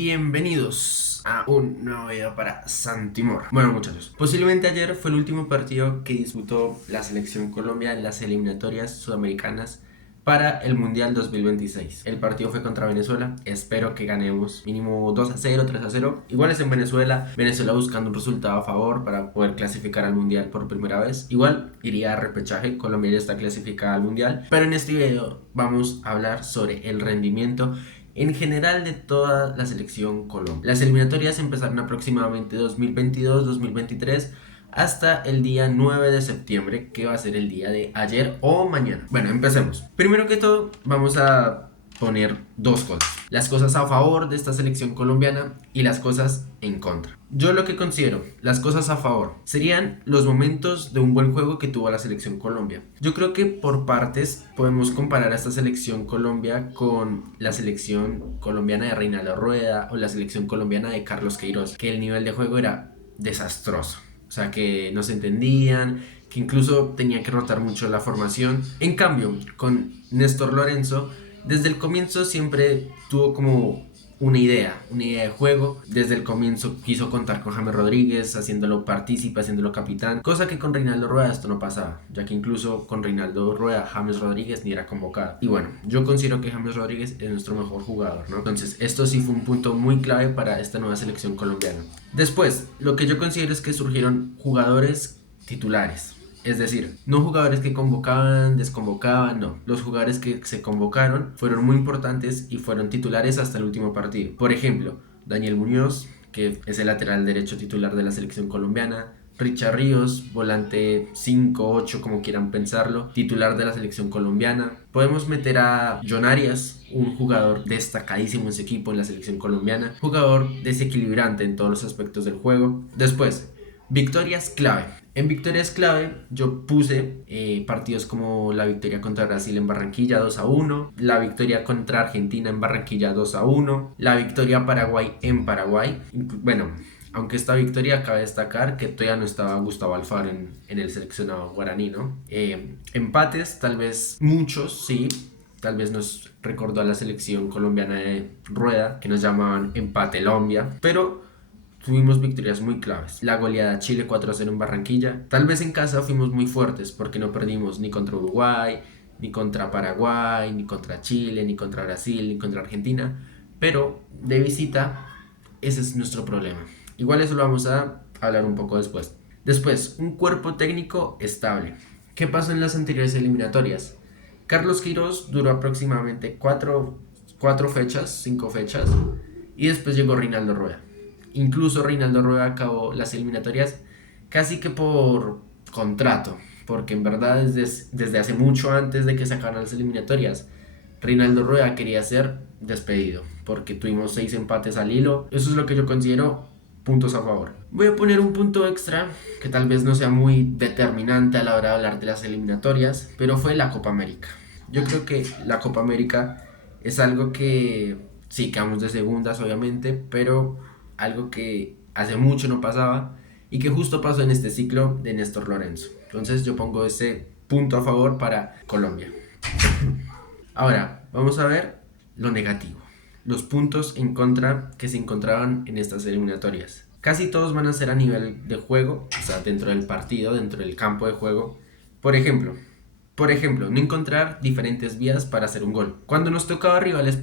bienvenidos a un nuevo video para Santimor. Bueno muchachos, posiblemente ayer fue el último partido que disputó la selección Colombia en las eliminatorias sudamericanas para el Mundial 2026. El partido fue contra Venezuela, espero que ganemos mínimo 2-0, 3-0. Igual es en Venezuela, Venezuela buscando un resultado a favor para poder clasificar al Mundial por primera vez. Igual iría a repechaje, Colombia ya está clasificada al Mundial, pero en este video vamos a hablar sobre el rendimiento en general de toda la selección Colombia. Las eliminatorias empezaron aproximadamente 2022-2023 hasta el día 9 de septiembre, que va a ser el día de ayer o mañana. Bueno, empecemos. Primero que todo, vamos a poner dos cosas: las cosas a favor de esta selección colombiana y las cosas en contra. Yo lo que considero las cosas a favor serían los momentos de un buen juego que tuvo la selección Colombia. Yo creo que por partes podemos comparar a esta selección Colombia con la selección colombiana de Reinaldo Rueda o la selección colombiana de Carlos Queiroz, que el nivel de juego era desastroso. O sea, que no se entendían, que incluso tenía que rotar mucho la formación. En cambio, con Néstor Lorenzo, desde el comienzo siempre tuvo como una idea de juego. Desde el comienzo quiso contar con James Rodríguez, haciéndolo partícipe, haciéndolo capitán, cosa que con Reinaldo Rueda esto no pasaba, ya que incluso con Reinaldo Rueda James Rodríguez ni era convocado. Y bueno, yo considero que James Rodríguez es nuestro mejor jugador, ¿no? Entonces esto sí fue un punto muy clave para esta nueva selección colombiana. Después, lo que yo considero es que surgieron jugadores titulares. Es decir, no jugadores que convocaban, desconvocaban, no. Los jugadores que se convocaron fueron muy importantes y fueron titulares hasta el último partido. Por ejemplo, Daniel Muñoz, que es el lateral derecho titular de la selección colombiana. Richard Ríos, volante 5-8, como quieran pensarlo, titular de la selección colombiana. Podemos meter a John Arias, un jugador destacadísimo en ese equipo, en la selección colombiana. Jugador desequilibrante en todos los aspectos del juego. Después, victorias clave. En victorias clave yo puse partidos como la victoria contra Brasil en Barranquilla 2-1, la victoria contra Argentina en Barranquilla 2-1, la victoria Paraguay en Paraguay. Bueno, aunque esta victoria cabe destacar que todavía no estaba Gustavo Alfaro en el seleccionado guaraní, ¿no? Empates, tal vez muchos, sí. Tal vez nos recordó a la selección colombiana de Rueda, que nos llamaban Empatelombia, pero tuvimos victorias muy claves. La goleada a Chile 4-0 en Barranquilla. Tal vez en casa fuimos muy fuertes porque no perdimos ni contra Uruguay, ni contra Paraguay, ni contra Chile, ni contra Brasil, ni contra Argentina. Pero de visita, ese es nuestro problema. Igual eso lo vamos a hablar un poco después. Después, un cuerpo técnico estable. ¿Qué pasó en las anteriores eliminatorias? Carlos Queiroz duró aproximadamente 4 fechas, 5 fechas. Y después llegó Reinaldo Rueda. Incluso Reinaldo Rueda acabó las eliminatorias casi que por contrato, porque en verdad desde hace mucho antes de que sacaran las eliminatorias, Reinaldo Rueda quería ser despedido, porque tuvimos 6 empates al hilo. Eso es lo que yo considero puntos a favor. Voy a poner un punto extra que tal vez no sea muy determinante a la hora de hablar de las eliminatorias, pero fue la Copa América. Yo creo que la Copa América es algo que sí, quedamos de segundas obviamente, pero algo que hace mucho no pasaba y que justo pasó en este ciclo de Néstor Lorenzo. Entonces yo pongo ese punto a favor para Colombia. Ahora, vamos a ver lo negativo. Los puntos en contra que se encontraban en estas eliminatorias. Casi todos van a ser a nivel de juego, o sea, dentro del partido, dentro del campo de juego. Por ejemplo, no encontrar diferentes vías para hacer un gol. Cuando nos tocaba rivales,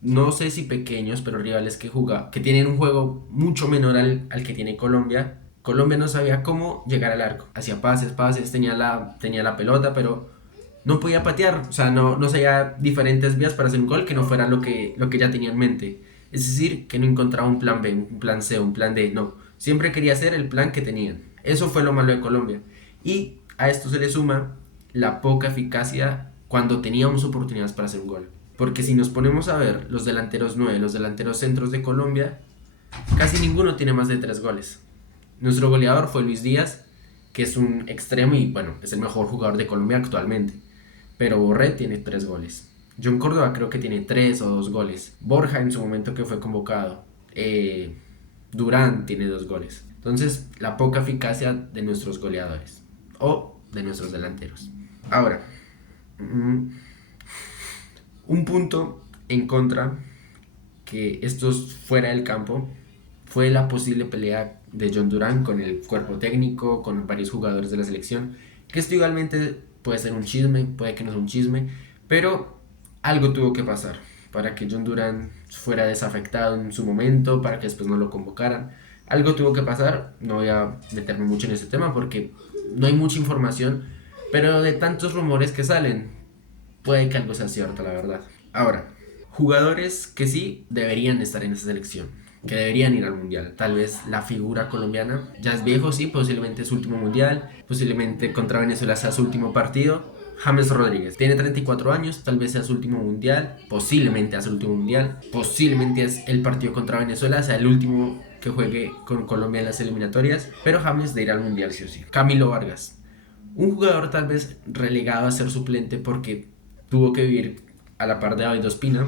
no sé si pequeños, pero rivales que tienen un juego mucho menor al que tiene Colombia. Colombia no sabía cómo llegar al arco. Hacía pases, tenía la pelota, pero no podía patear. O sea, no sabía diferentes vías para hacer un gol que no fuera lo que ya tenía en mente. Es decir, que no encontraba un plan B, un plan C, un plan D. No, siempre quería hacer el plan que tenían. Eso fue lo malo de Colombia. Y a esto se le suma la poca eficacia cuando teníamos oportunidades para hacer un gol. Porque si nos ponemos a ver los delanteros 9, los delanteros centros de Colombia, casi ninguno tiene más de 3 goles. Nuestro goleador fue Luis Díaz, que es un extremo y bueno, es el mejor jugador de Colombia actualmente. Pero Borré tiene 3 goles. John Córdoba creo que tiene 3 o 2 goles. Borja en su momento que fue convocado. Durán tiene 2 goles. Entonces, la poca eficacia de nuestros goleadores o de nuestros delanteros. Ahora, un punto en contra que estos fuera del campo fue la posible pelea de John Durán con el cuerpo técnico, con varios jugadores de la selección, que esto igualmente puede ser un chisme, puede que no sea un chisme, pero algo tuvo que pasar para que John Durán fuera desafectado en su momento, para que después no lo convocaran. Algo tuvo que pasar, no voy a meterme mucho en ese tema porque no hay mucha información, pero de tantos rumores que salen, puede que algo sea cierto, la verdad. Ahora, jugadores que sí deberían estar en esa selección, que deberían ir al mundial. Tal vez la figura colombiana ya es viejo, sí, posiblemente su último mundial, posiblemente contra Venezuela sea su último partido. James Rodríguez tiene 34 años, tal vez sea su último mundial, posiblemente sea su último mundial, posiblemente es el partido contra Venezuela, sea el último que juegue con Colombia en las eliminatorias, pero James de ir al mundial sí o sí. Camilo Vargas, un jugador tal vez relegado a ser suplente porque tuvo que vivir a la par de David Ospina,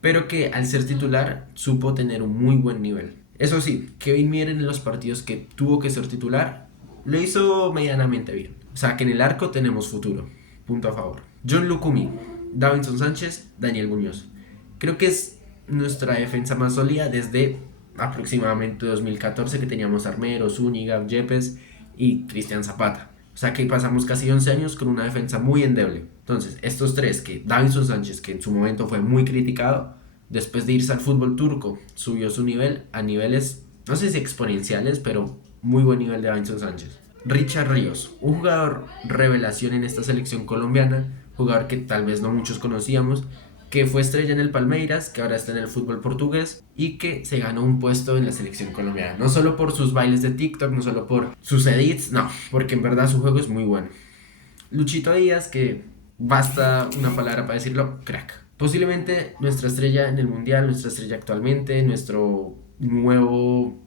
pero que al ser titular supo tener un muy buen nivel. Eso sí, Kevin Mieren en los partidos que tuvo que ser titular lo hizo medianamente bien. O sea que en el arco tenemos futuro. Punto a favor. John Lucumí, Davinson Sánchez, Daniel Muñoz. Creo que es nuestra defensa más sólida desde aproximadamente 2014 que teníamos Armero, Zúñiga, Yepes y Cristian Zapata. O sea que pasamos casi 11 años con una defensa muy endeble. Entonces, estos tres, que Davinson Sánchez, que en su momento fue muy criticado, después de irse al fútbol turco, subió su nivel a niveles, no sé si exponenciales, pero muy buen nivel de Davinson Sánchez. Richard Ríos, un jugador revelación en esta selección colombiana, jugador que tal vez no muchos conocíamos, que fue estrella en el Palmeiras, que ahora está en el fútbol portugués y que se ganó un puesto en la selección colombiana. No solo por sus bailes de TikTok, no solo por sus edits, no, porque en verdad su juego es muy bueno. Luchito Díaz, que basta una palabra para decirlo, crack. Posiblemente nuestra estrella en el mundial, nuestra estrella actualmente, nuestro nuevo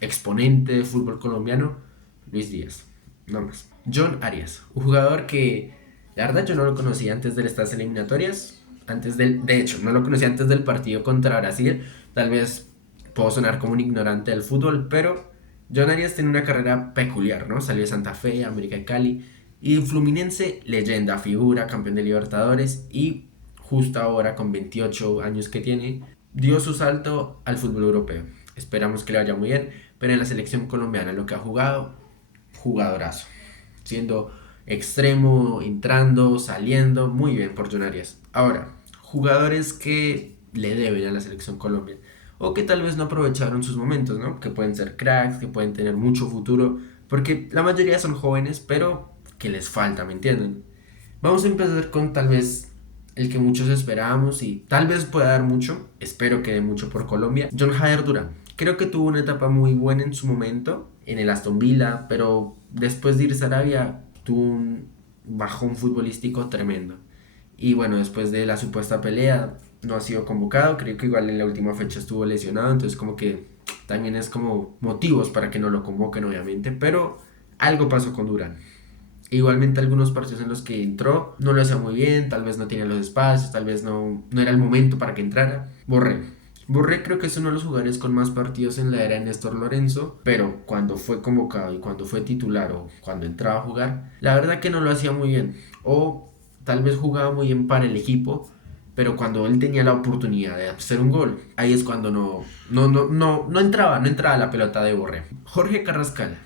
exponente de fútbol colombiano, Luis Díaz, no más. John Arias, un jugador que la verdad yo no lo conocía antes de estas eliminatorias, de hecho, no lo conocía antes del partido contra Brasil, tal vez puedo sonar como un ignorante del fútbol, pero John Arias tiene una carrera peculiar, ¿no? Salió de Santa Fe, América de Cali, y Fluminense, leyenda, figura, campeón de Libertadores, y justo ahora con 28 años que tiene, dio su salto al fútbol europeo. Esperamos que le vaya muy bien, pero en la selección colombiana lo que ha jugado, jugadorazo, siendo extremo, entrando, saliendo, muy bien por John Arias. Ahora, jugadores que le deben a la selección Colombia o que tal vez no aprovecharon sus momentos, ¿no? Que pueden ser cracks, que pueden tener mucho futuro, porque la mayoría son jóvenes, pero que les falta, ¿me entienden? Vamos a empezar con tal vez el que muchos esperábamos y tal vez pueda dar mucho, espero que dé mucho por Colombia, John Jader Durán. Creo que tuvo una etapa muy buena en su momento, en el Aston Villa, pero después de irse a Arabia tuvo un bajón futbolístico tremendo. Y bueno, después de la supuesta pelea, no ha sido convocado. Creo que igual en la última fecha estuvo lesionado. Entonces, como que también es como motivos para que no lo convoquen, obviamente. Pero algo pasó con Durán. Igualmente, algunos partidos en los que entró no lo hacía muy bien. Tal vez no tenía los espacios. Tal vez no era el momento para que entrara. Borré creo que es uno de los jugadores con más partidos en la era de Néstor Lorenzo, pero cuando fue convocado y cuando fue titular o cuando entraba a jugar, la verdad que no lo hacía muy bien. O tal vez jugaba muy bien para el equipo, pero cuando él tenía la oportunidad de hacer un gol, ahí es cuando no entraba la pelota de Borré. Jorge Carrascal.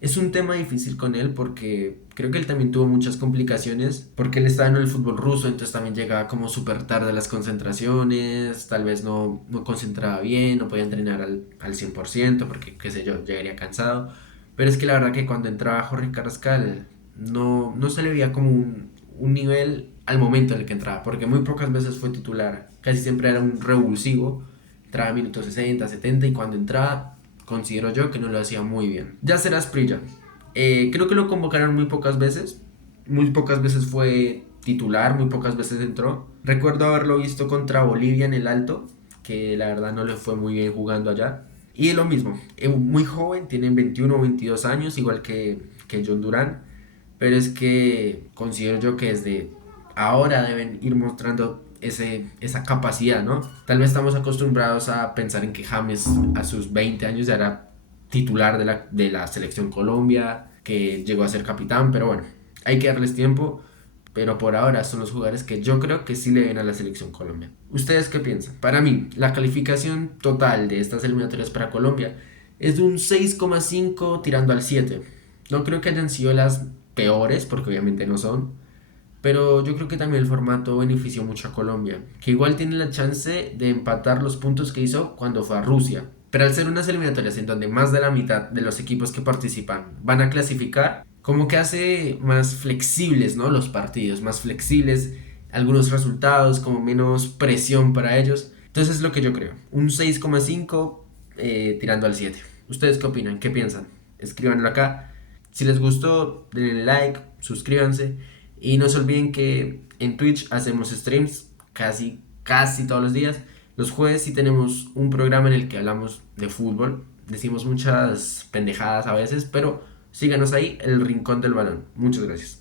Es un tema difícil con él porque creo que él también tuvo muchas complicaciones porque él estaba en el fútbol ruso, entonces también llegaba como súper tarde a las concentraciones, tal vez no concentraba bien, no podía entrenar al 100% porque, qué sé yo, llegaría cansado. Pero es que la verdad que cuando entraba Jorge Carrascal no se le veía como un nivel al momento en el que entraba, porque muy pocas veces fue titular, casi siempre era un revulsivo, entraba a minutos 60, 70 y cuando entraba considero yo que no lo hacía muy bien. Yacer Asprilla, creo que lo convocaron muy pocas veces fue titular, muy pocas veces entró. Recuerdo haberlo visto contra Bolivia en el Alto, que la verdad no le fue muy bien jugando allá. Y es lo mismo, muy joven, tiene 21 o 22 años, igual que John Durán, pero es que considero yo que desde ahora deben ir mostrando esa capacidad, ¿no? Tal vez estamos acostumbrados a pensar en que James a sus 20 años ya era titular de la selección Colombia, que llegó a ser capitán, pero bueno, hay que darles tiempo. pero por ahora son los jugadores que yo creo que sí le ven a la selección Colombia. ¿Ustedes qué piensan? Para mí, la calificación total de estas eliminatorias para Colombia es de un 6,5 tirando al 7. No creo que hayan sido las peores, porque obviamente no son, pero yo creo que también el formato benefició mucho a Colombia, que igual tiene la chance de empatar los puntos que hizo cuando fue a Rusia. Pero al ser unas eliminatorias en donde más de la mitad de los equipos que participan van a clasificar, como que hace más flexibles, ¿no? Los partidos, más flexibles, algunos resultados, como menos presión para ellos. Entonces es lo que yo creo, un 6,5 tirando al 7. ¿Ustedes qué opinan? ¿Qué piensan? Escríbanlo acá. Si les gustó, denle like, suscríbanse y no se olviden que en Twitch hacemos streams casi todos los días. Los jueves sí tenemos un programa en el que hablamos de fútbol. Decimos muchas pendejadas a veces, pero síganos ahí, el Rincón del Balón. Muchas gracias.